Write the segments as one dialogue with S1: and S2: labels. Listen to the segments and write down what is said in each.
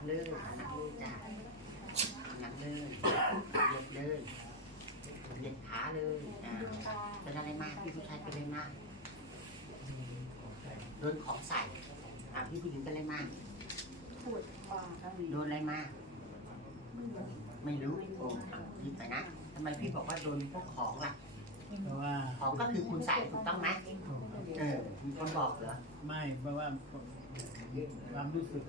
S1: เลยจ้ะหนักเลยเหยียดเลยเหยียดขาเลยเป็นอะไรมากพี่ผู้ชายเป็นอะไรมากโดนของใส่พี่ผู้หญิงเป็นอะไรมากโดนอะไรมาไม่รู้โอ้พี่ไปนะทำไมพี่บอกว่าโดนพวกของล่ะ
S2: เพราะว่า
S1: ของก็คือคุณใส่ถูกต้องไหมมีคนบอกเหรอ
S2: ไม่เพราะว่าความรู้สึก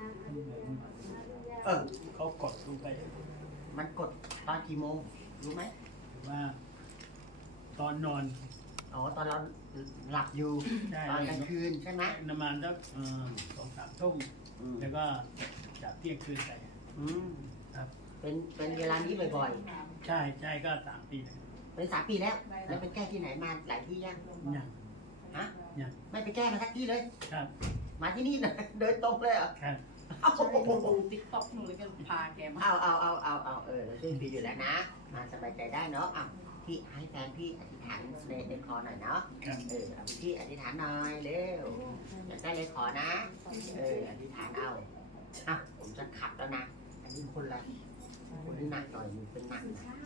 S2: เขากดลงไป
S1: มันกดตอนกี่โมงรู้ไหม
S2: ว่าตอนนอน
S1: ตอนเราหลับอยู่ตอนกลางคืนใช่ไหม
S2: ประมาณสัก2-3 ทุ่มแล้วก็จากเที่ยงคืนไปครับ
S1: เป็นเวลานี้บ่อย
S2: ๆใช่ก็3 ปี
S1: เป็น3 ปีแล้วแล้วไปแก้ที่ไหนมาหลายที่ยัง
S2: ฮะ
S1: ไม่ไปแก้มาสักที่เลย
S2: ครับ
S1: มาที่นี่นะเดินตรงเลยเหรอ
S2: ครับ
S3: ติ๊กต็อกหนูเลยก็พาแกมา
S1: เอาเราช่วยพี่อยู่แล้วนะมาสบายใจได้เนาะพี่ให้แฟนพี่อธิษฐานในคอหน่อยเนาะเอาพี่อธิษฐานหน่อยเร็วอยากได้เลยขอนะอธิษฐานเอาผมจะขับแล้วนะอันนี้คนละคนที่หนักหน่อยมันเป็นหนักนะ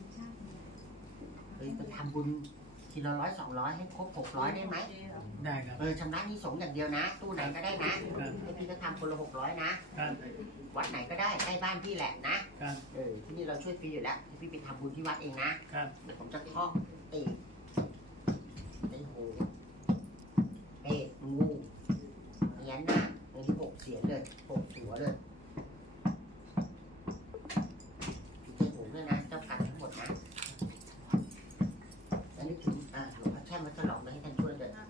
S1: ไปทำบุญทีละ100-200ให้ครบ600ได้ไหม
S2: ได้ครับ
S1: ชำระหนี้สงฆ์อย่างเดียวนะตู้ไหนก็ได้นะให้พี่ก็ทำคนละ600นะวัดไหนก็ได้ใกล้บ้านพี่แหละนะที่นี่เราช่วยฟรีอยู่แล้วพี่ไปทำบุญที่วัดเองนะเดี๋ยวผมจะเคาะไอ้หูเป็ดงูพญานาคในที่6 เสียนเลย6 หัวเลยพี่ใจหูด้วยนะเจ้ากันทั้งหมดนะแล้วนึกถึงหลวงพ่อแช่มวัดฉลองมาให้ท่านช่วยเลย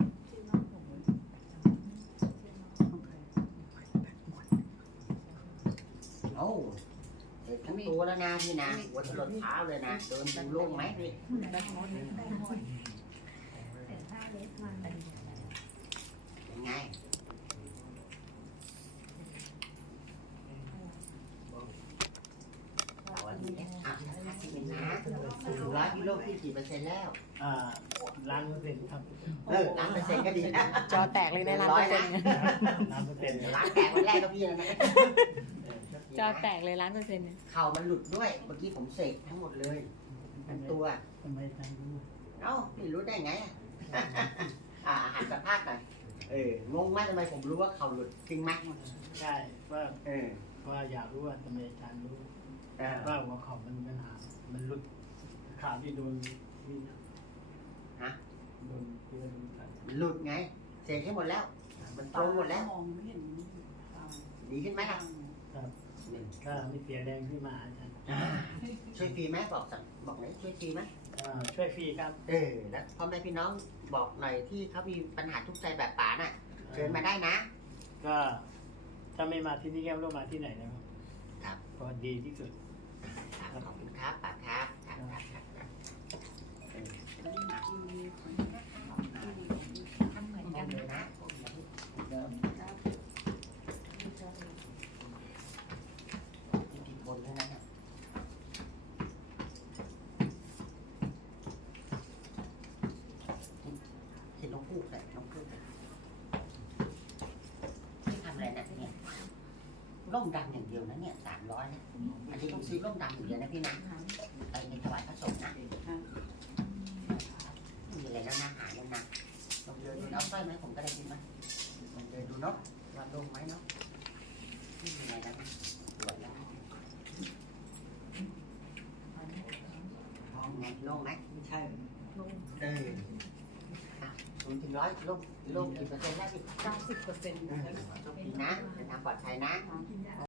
S1: เสร็จทั้งตัวแล้วนะพี่นะหัวจะหลดเท้าเลยนะเดินดูโล่งไหมพี่เป็นไงที่เป็นนะ100 กิโลที่กี่%แล้ว
S2: 1,000,000%ครับ
S1: 1,000,000%ก็ดีนะ
S3: จอแตกเลยใน1,000,000%
S1: ร้านแตกวันแรกก็พี่นะ
S3: จอแตกเลย1,000,000%
S1: เข่ามันหลุดด้วยเมื่อกี้ผมเสกทั้งหมดเลยทั้งตัว
S2: ทำไมทำรู้
S1: พี่รู้ได้ไงหันสัมภาษณ์หน่อยงงมากทำไมผมรู้ว่าเข่าหลุดจริงไหม
S2: ใช่ว่าอยากรู้ว่าทำไมอาจารย์รู้ว่าหัวเข่ามันปัญหามันหลุดขาที่โดน
S1: หลุดไงเสกให้หมดแล้วมันตรงหมดแล้วดีขึ้นไหมล่ะ
S2: ก็ไม่เสียแรงที่มาอาจารย์
S1: ช่วยฟรีไหมบอกหน่อยช่วยฟรีไหม
S2: ช่วยฟรีครับ
S1: แล้วพ่อแม่พี่น้องบอกหน่อยที่เขามีปัญหาทุกข์ใจแบบป๋าน่ะเชิญมาได้นะ
S2: ก็ถ้าไม่มาที่นี่ก็ไม่รู้มาที่ไหนนะครับก็ดีที่สุด
S1: ขอบคุณครับป๋าครับทำเหมือนกันเลยนะติดบนเท่านั้นเห็นน้องพูดเลยที่ทำอะไรนะเนี่ยร่มดำอย่างเดียวนะเนี่ย300นะอันนี้ต้องซื้อร่มดำอย่างเดียวนะพี่นะไปในถวายพระสงฆ์นะมีอะไรแล้วนะหาแล้วนะลองเดินดูเอาสร้อยไหมผมก็ได้กินไหมลองเดินดูเนาะว่าโล่งไหมเนาะนี่ยังไงนะสวยแล้วโล่งไหมไม่ใช่0 ถึง 100โล่งกี่เปอร์เซ็นต์ได้พี่
S3: 90%
S1: โชคดีนะเดินทางปลอดภัยนะ